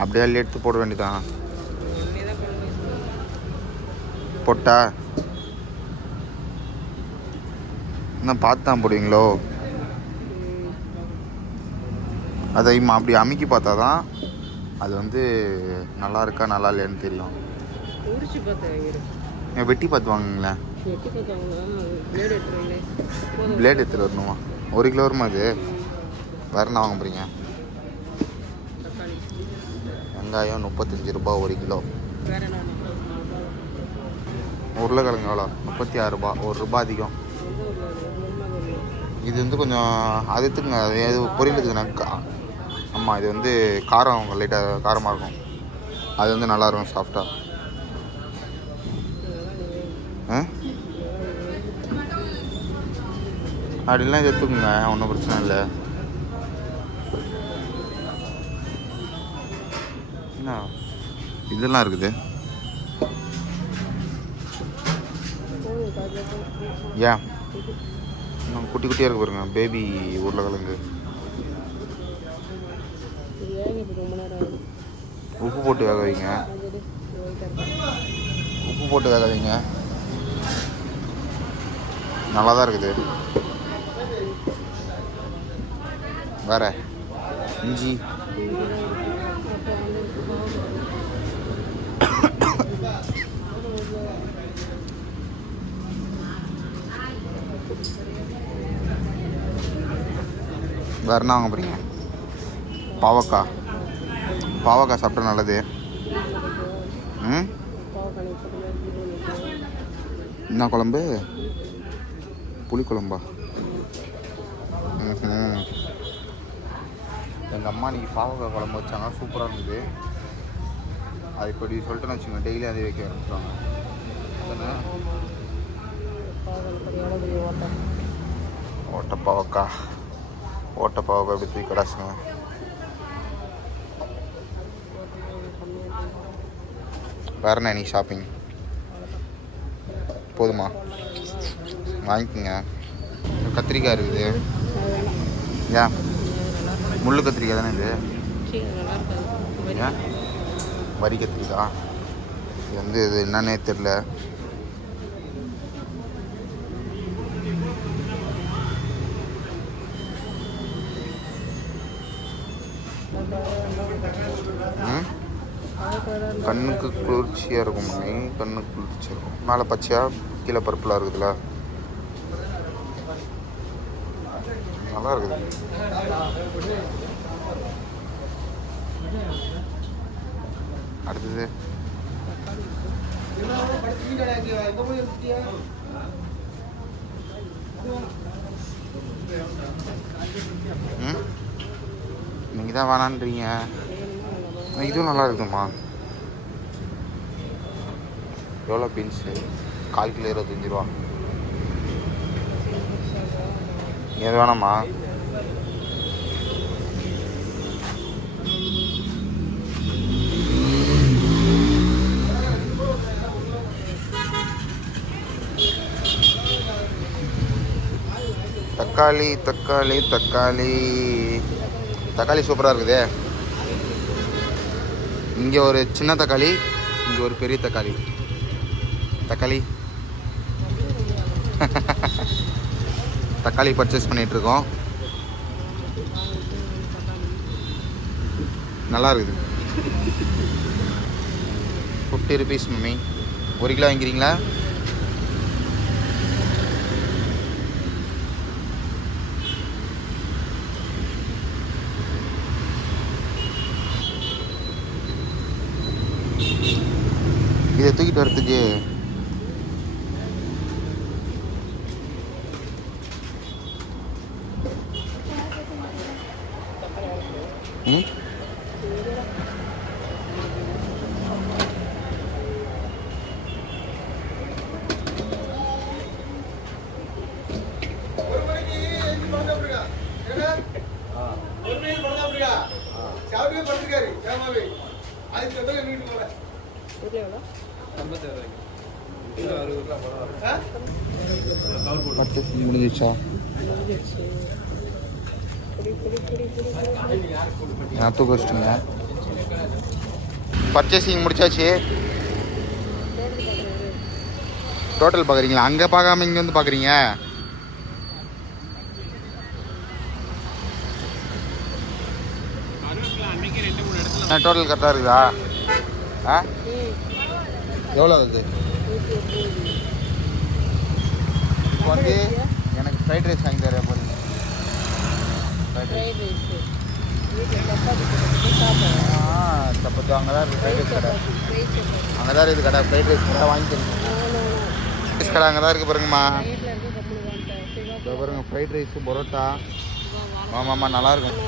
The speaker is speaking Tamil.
அப்படியே அள்ளி எடுத்து போட வேண்டியதான். போட்டா இன்னும் பார்த்து தான் போடுவீங்களோ? அதை அப்படி அமுக்கி பார்த்தா தான் அது வந்து நல்லா இருக்கா நல்லா இல்லையான்னு தெரியும். வெட்டி பார்த்து வாங்குங்களேன். பிளேடு எடுத்துகிட்டு வரணுமா? 1 கிலோ வருமா அது? வேறு என்ன வாங்க போகிறீங்க? வெங்காயம் 35 ரூபா 1 கிலோ. உருளைக்கிழங்கு எவ்வளோ? 36 ரூபா, 1 ரூபா அதிகம். இது வந்து கொஞ்சம் அது எடுத்துக்குங்க, அது பொரியல் எடுத்துக்கண்ணா. ஆமாம், இது வந்து காரம் லைட்டாக காரமாக இருக்கும். அது வந்து நல்லாயிருக்கும் சாஃப்டாக. அப்படிலாம் இது எடுத்துக்குங்க, ஒன்றும் பிரச்சனை இல்லை. என்ன இதெல்லாம் இருக்குது? ஏன் இன்னும் குட்டி குட்டியாக இருக்கு பாருங்க, பேபி உருளைக்கிழங்கு. உப்பு போட்டு வேக வைங்க. உப்பு போட்டு வேக வைங்க, நல்லா தான் இருக்குது. வேற இஞ்சி வேறு என்ன வாங்க போகிறீங்க? பாவக்காய் சாப்பிட்டா நல்லது. என்ன குழம்பு? புளி குழம்பா? எங்கள் அம்மா இன்றைக்கி பாவக்காய் குழம்பு வச்சாங்க, சூப்பராக இருந்தது. அது இப்படி சொல்லிட்டுன்னு வச்சுக்கோங்க, டெய்லி அதே வைக்க ஆரம்பிச்சுவாங்க. ஓட்டப்பாவக்காய் எப்படி தூக்கி கடாசுங்க. வேற என்ன நீ ஷாப்பிங் போதுமா? வாங்கிக்கோங்க. கத்திரிக்காய் இருக்குது. ஏன் முள் கத்திரிக்காய் தானே இது? ஏன் வரி கத்திரிக்காய்? இது வந்து இது என்னன்னே தெரில. கண்ணுக்கு குளிர்ச்சியாக இருக்கும். கண்ணுக்கு குளிர்ச்சியாக இருக்கும். மேலே பச்சையாக கீழே பருப்புலாம் இருக்குதுல்ல, நல்லா இருக்குது. அடுத்தது நீங்கள் தான் வேணான்றீங்க. இதுவும் நல்லா இருக்குதும்மா. எவ்வளோ பீன்ஸு? 1/4 கிலோ 25 ரூபா. எது வேணாம்மா? தக்காளி சூப்பராக இருக்குதே. இங்கே ஒரு சின்ன தக்காளி, இங்கே ஒரு பெரிய தக்காளி. தக்காளி பர்ச்சேஸ் பண்ணிகிட்ருக்கோம். நல்லா இருக்குது. 50 rupees மம்மி. 1 கிலோ வாங்கிக்கிறீங்களா? இதை தூக்கிட்டு வரத்துக்கு முடிஞ்சிச்சா? நான் தூக்க வச்சிட்டீங்க. பர்ச்சேசிங் முடிச்சாச்சு. டோட்டல் பார்க்குறீங்களா? அங்கே பார்க்காம இங்கே வந்து பார்க்குறீங்க. டோட்டல் கரெக்டாக இருக்குதா? ஆ எவ்வளோ வருது? இப்போ வந்து எனக்கு ஃப்ரைட் ரைஸ் வாங்கி தர போகிறீங்க. ஃப்ரைட் ரைஸ் சப்பாத்தி அங்கே தான் இருக்குது. ஃப்ரைட் ரைஸ் கடை அங்கே தான் இருக்குது. கடை ஃப்ரைட் ரைஸ் கடை வாங்கி தருங்க. ரைஸ் கடை அங்கே தான் இருக்குது பாருங்கம்மா. இப்போ பாருங்கள் ஃப்ரைட் ரைஸு பரோட்டா. ஆமாம்மா நல்லாயிருக்கும்.